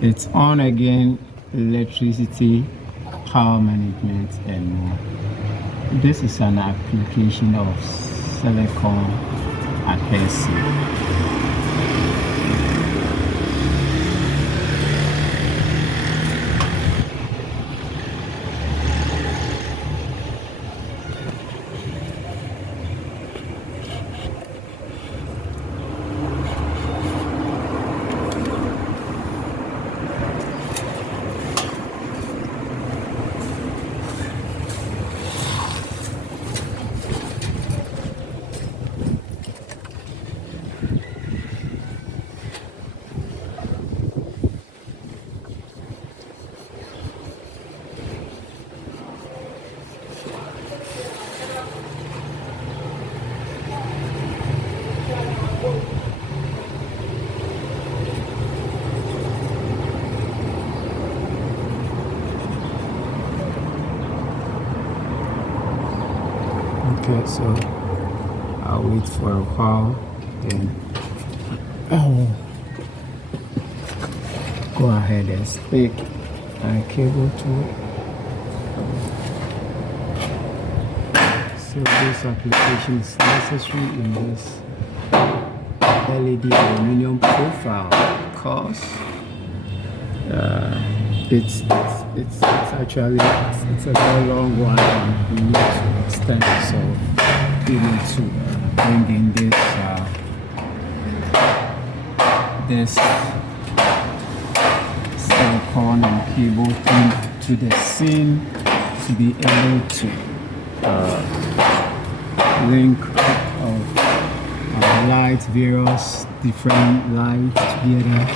It's on again, electricity, power management, and more. This is an application of silicone adhesive. Okay, so I'll wait for a while, then I'll go ahead and stick my cable to it. So this application is necessary in this LED aluminium profile because it's actually it's a very long one and we need to extend it, so we need to bring in this silicone and cable thing to the scene to be able to link of lights, various different lights together.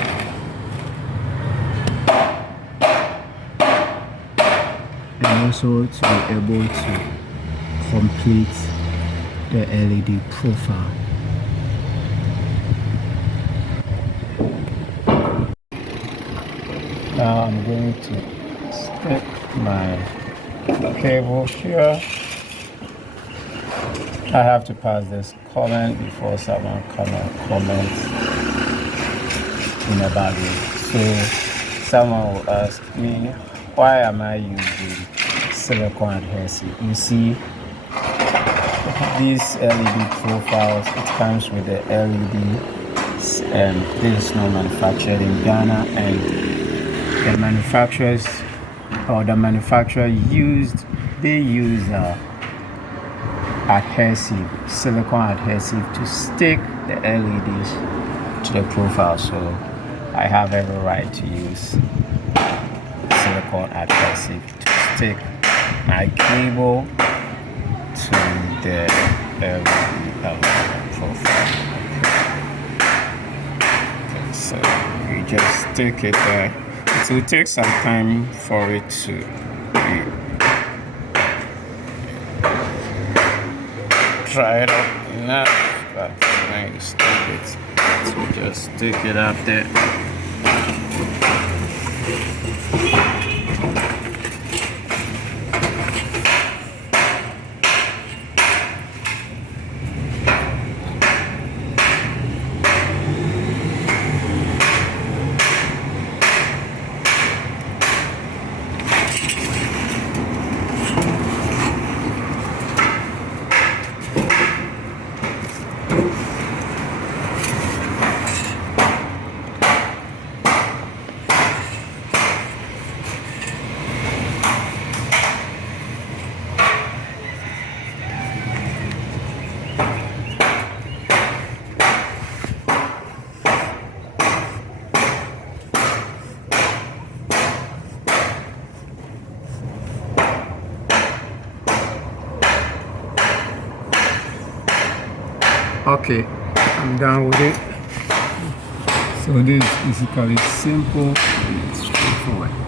And also to be able to complete the LED profile. Now I'm going to stick my cable here. I have to pass this comment before someone come and comment about it. So someone will ask me, why am I using silicone adhesive? You see, these LED profiles, it comes with the LEDs, and this is not manufactured in Ghana, and the manufacturers or the manufacturer use adhesive, silicone adhesive to stick the LEDs to the profile. So I have every right to use silicone adhesive to stick my cable to the LED profile. Okay, so we just stick it there. It will take some time for it to be dried up enough, but when you stick it, so just stick it up there. Okay, I'm done with it. So this is basically simple and straightforward.